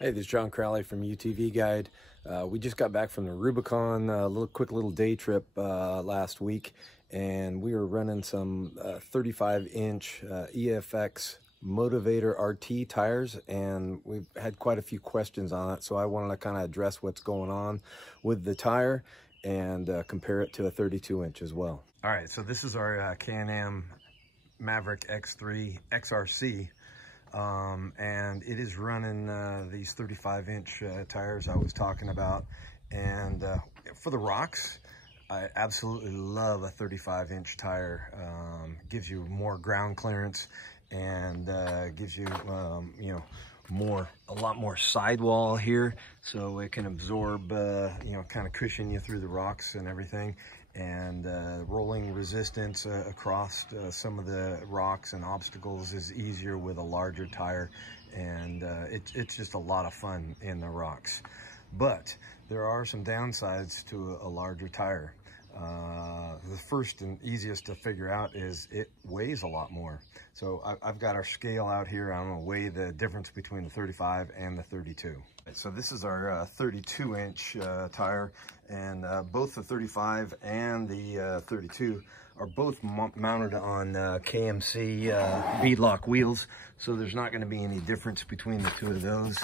Hey, this is John Crowley from UTV Guide. We just got back from the Rubicon, quick little day trip last week, and we were running some 35-inch EFX Motovator RT tires, and we've had quite a few questions on it, so I wanted to kind of address what's going on with the tire and compare it to a 32-inch as well. All right, so this is our Can-Am Maverick X3 XRC. And it is running these 35-inch tires I was talking about. And for the rocks, I absolutely love a 35-inch tire. Gives you more ground clearance and gives you, a lot more sidewall here, so it can absorb, kind of cushion you through the rocks and everything. And rolling resistance across some of the rocks and obstacles is easier with a larger tire, and it's just a lot of fun in the rocks. But there are some downsides to a larger tire. The first and easiest to figure out is it weighs a lot more. So I've got our scale out here. I'm gonna weigh the difference between the 35 and the 32. So this is our 32-inch tire, and both the 35 and the 32 are both mounted on KMC beadlock wheels, so there's not going to be any difference between the two of those.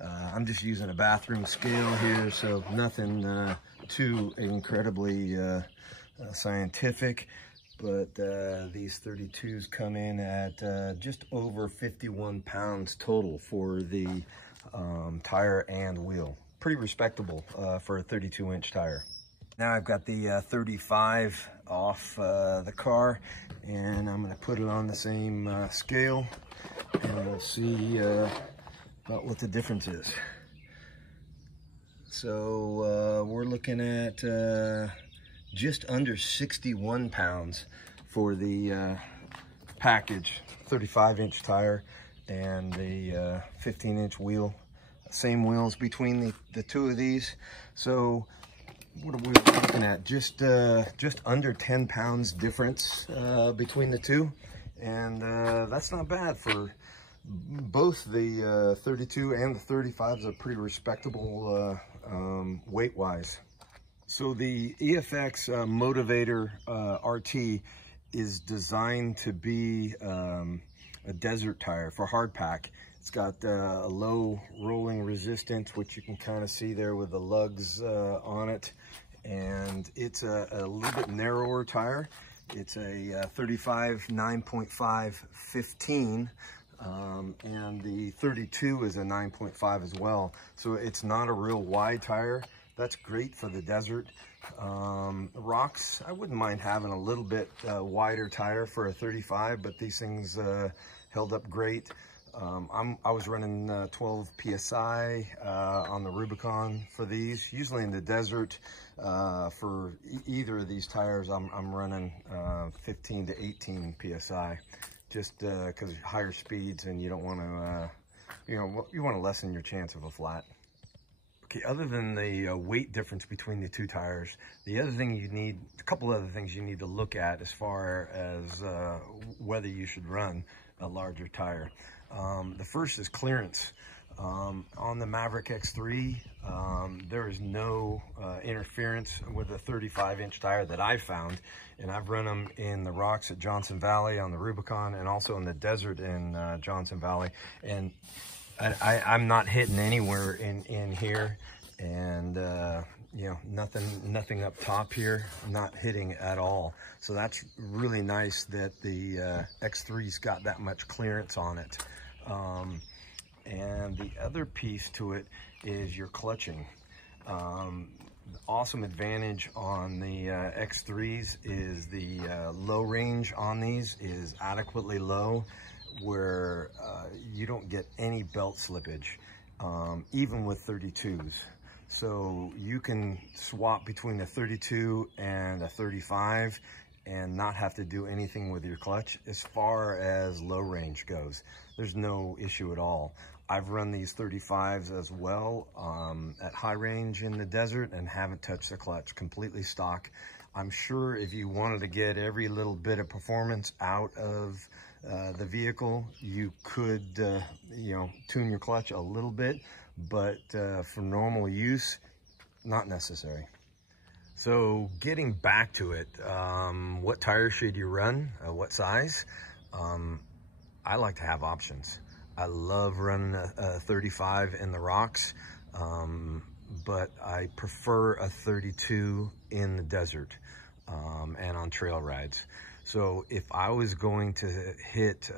I'm just using a bathroom scale here, so nothing too incredibly scientific, but these 32s come in at just over 51 pounds total for the tire and wheel. Pretty respectable for a 32-inch tire. Now I've got the 35 off the car, and I'm going to put it on the same scale, and we'll see about what the difference is. So we're looking at just under 61 pounds for the package 35-inch tire and the 15-inch wheel. Same wheels between the two of these. So what are we looking at? Just under 10 pounds difference between the two, and that's not bad for both the 32 and the 35s. Are pretty respectable weight wise. So the EFX Motovator RT is designed to be a desert tire for hard pack. It's got a low rolling resistance, which you can kind of see there with the lugs on it. And it's a little bit narrower tire. It's a 35 9.5 15. And the 32 is a 9.5 as well. So it's not a real wide tire. That's great for the desert. Rocks, I wouldn't mind having a little bit wider tire for a 35, but these things held up great. I was running 12 PSI on the Rubicon for these. Usually in the desert, for either of these tires, I'm running 15 to 18 PSI, just because higher speeds, and you don't want to, you want to lessen your chance of a flat. Okay, other than the weight difference between the two tires, the other thing you need, a couple other things you need to look at as far as whether you should run a larger tire. The first is clearance. On the Maverick X3, there is no interference with a 35-inch tire that I've found, and I've run them in the rocks at Johnson Valley on the Rubicon, and also in the desert in Johnson Valley, and I'm not hitting anywhere in here, and nothing up top here. I'm not hitting at all. So that's really nice that the X3's got that much clearance on it. And the other piece to it is your clutching. Awesome advantage on the X3s is the low range on these is adequately low, where you don't get any belt slippage, even with 32s. So you can swap between a 32 and a 35 and not have to do anything with your clutch. As far as low range goes, there's no issue at all. I've run these 35s as well at high range in the desert and haven't touched the clutch, completely stock. I'm sure if you wanted to get every little bit of performance out of the vehicle. You could, you know, tune your clutch a little bit, but for normal use, not necessary. So getting back to it, what tire should you run? What size? I like to have options. I love running a 35 in the rocks, but I prefer a 32 in the desert and on trail rides. So if I was going to hit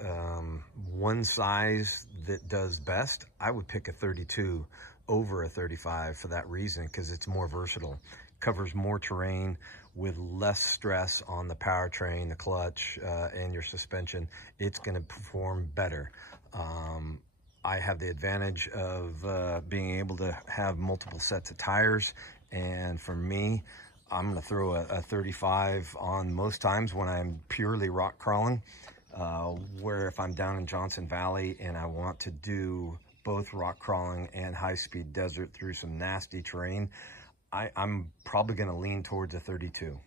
one size that does best, I would pick a 32 over a 35 for that reason, because it's more versatile, covers more terrain with less stress on the powertrain, the clutch, and your suspension. It's going to perform better. I have the advantage of being able to have multiple sets of tires, and for me, I'm going to throw a 35 on most times when I'm purely rock crawling, where if I'm down in Johnson Valley and I want to do both rock crawling and high-speed desert through some nasty terrain, I'm probably going to lean towards a 32.